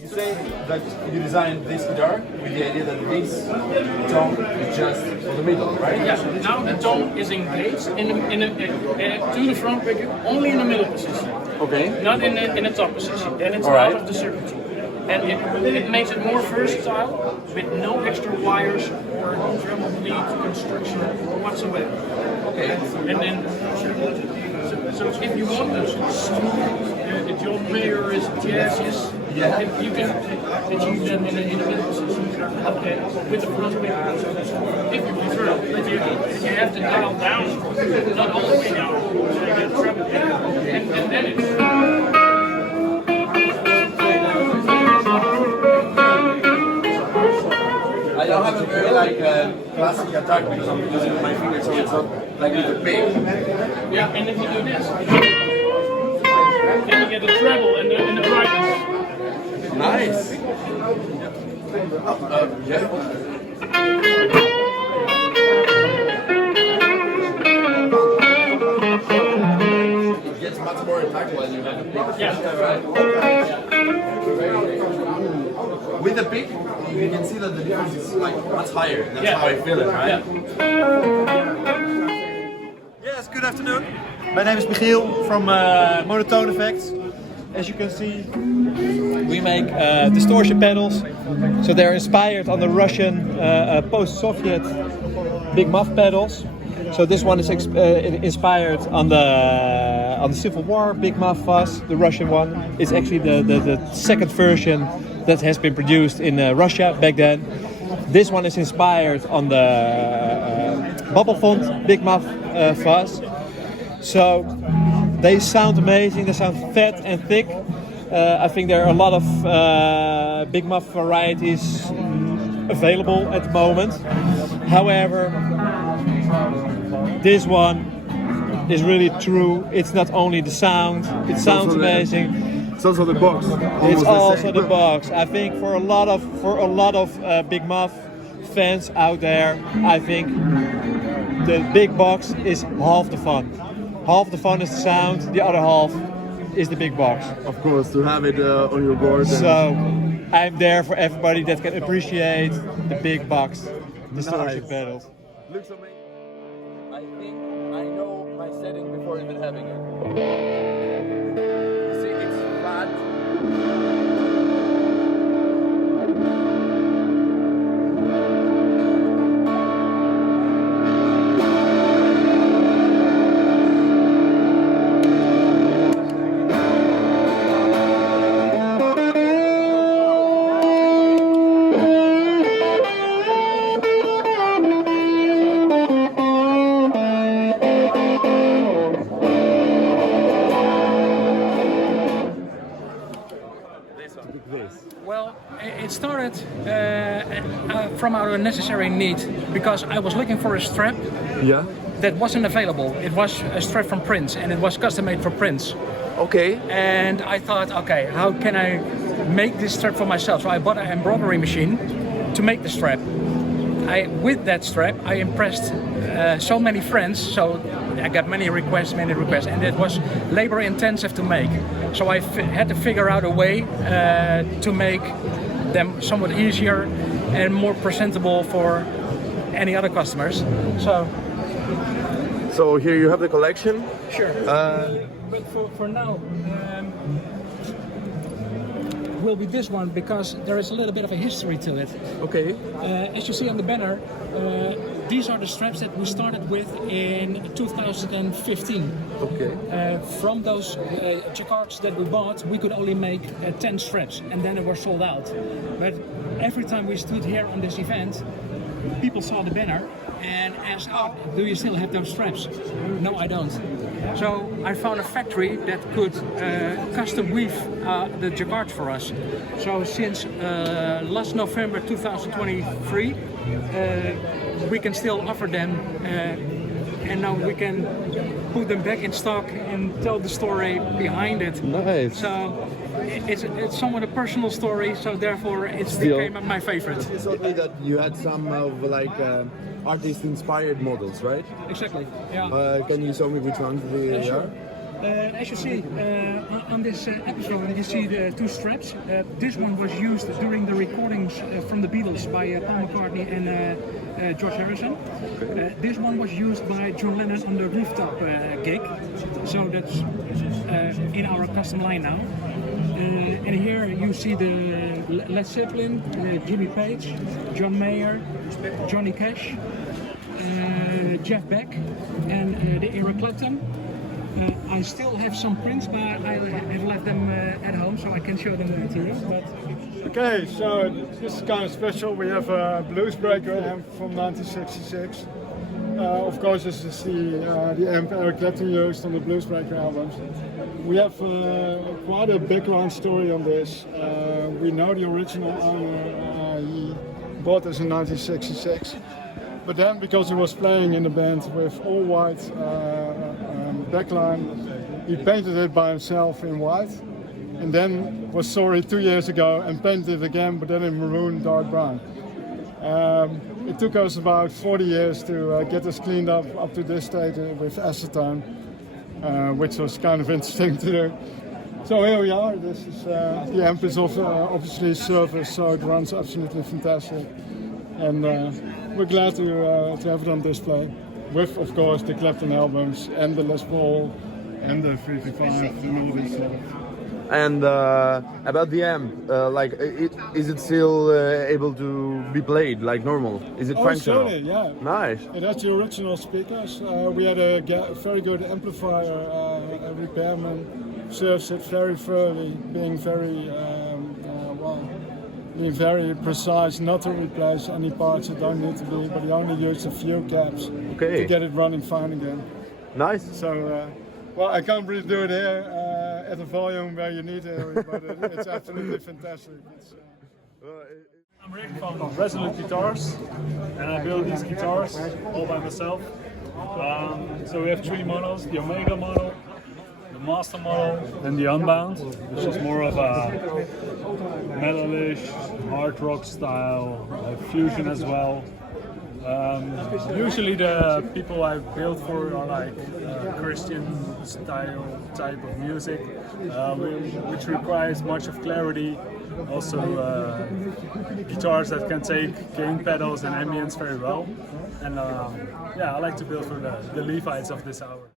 You say that you designed this guitar with the idea that this tone is just for the middle, right? Yeah, now the tone is engaged to the front figure only in the middle position. Okay. Not in the top position. Then it's All right. out of the circuitry. And it makes it more versatile with no extra wires or treble lead construction whatsoever. Okay. And then, so if you want to the John Mayer is jazz, Yeah. you can achieve them in the middle position with the front figure. If you prefer, but you have to dial down, not all the way down, so you get treble and then it's. I don't have a very classic attack because I'm using my fingers, so it's not like with the big. Yeah, and if you do this, then you get the treble and the brightness. Nice. Yeah. It gets much more attack when you have a big. Yeah. Right? With the pick, you can see that the difference is like much higher. That's Yeah. how I feel it, right? Yes, good afternoon. My name is Michiel from Monotone Effects. As you can see, we make distortion pedals. So they're inspired on the Russian post-Soviet Big Muff pedals. So this one is inspired on the Civil War Big Muff fuzz, the Russian one. It's actually the second version that has been produced in Russia back then. This one is inspired on the Bubble Font Big Muff fuzz. So they sound amazing, they sound fat and thick. I think there are a lot of Big Muff varieties available at the moment. However, this one is really true. It's not only the sound, it sounds amazing. It's also the box. It's also the box. I think for a lot of Big Muff fans out there, I think the big box is half the fun. Half the fun is the sound, the other half is the big box. Of course, to have it on your board. So I'm there for everybody that can appreciate the big box distortion pedals. Looks amazing. I think I know my setting before even having it. You see, it's flat. Well, it started from our necessary need because I was looking for a strap Yeah. that wasn't available. It was a strap from Prince and it was custom made for Prince. Okay. And I thought, okay, how can I make this strap for myself? So I bought an embroidery machine to make the strap. With that strap, I impressed so many friends, so I got many requests, and it was labor intensive to make. So I had to figure out a way to make them somewhat easier and more presentable for any other customers. So here you have the collection. Sure. But for now, will be this one because there is a little bit of a history to it. Okay. As you see on the banner, these are the straps that we started with in 2015. Okay. From those jacquards that we bought, we could only make 10 straps and then they were sold out. But every time we stood here on this event, people saw the banner and asked, "Oh, do you still have those straps?" No, I don't. So I found a factory that could custom weave the jacquard for us. So since last November 2023, we can still offer them, and now we can put them back in stock and tell the story behind it. Nice. So it's somewhat a personal story, so therefore it became my favorite. You told me that you had some of like artist-inspired models, right? Exactly. Yeah. Can you show me which ones they Sure. are? As you see on this episode, you see the two straps. This one was used during the recordings from the Beatles by Paul McCartney and George Harrison. This one was used by John Lennon on the rooftop gig. So that's in our custom line now. And here you see the Led Zeppelin, Jimmy Page, John Mayer, Johnny Cash, Jeff Beck, and the Eric Clapton. I still have some prints, but I have left them at home, so I can show them to you. But Okay, so this is kind of special. We have a blues breaker amp from 1966. Of course, this is the amp Eric Clapton used on the blues breaker albums. We have quite a background story on this. We know the original owner. He bought this in 1966. But then, because he was playing in the band with all white backline, he painted it by himself in white, and then was sorry 2 years ago and painted it again, but then in maroon, dark brown. It took us about 40 years to get this cleaned up to this state with acetone, which was kind of interesting to do. So here we are. This is the amp is obviously serviced, so it runs absolutely fantastic, and we're glad to have it on display. With, of course, the Clapton albums and the Les Paul and the 55 and all this stuff. And about the amp, like, is it still able to be played like normal? Is it functional? Surely, yeah. Nice. It has the original speakers. We had a very good amplifier repairman, serves it very thoroughly, being very precise, not to replace any parts that don't need to be, but he only used a few caps to get it running fine again. Nice. So, well, I can't really do it here at the volume where you need it, but it's absolutely fantastic. I'm Rick from Resolute Guitars, and I build these guitars all by myself. So we have three models: the Omega model, the Master model, and the Unbound, which is more of a metalish, hard rock style, fusion as well. Usually the people I build for are like Christian style type of music, which requires much of clarity. Also guitars that can take gain pedals and ambience very well. And yeah, I like to build for the Levites of this hour.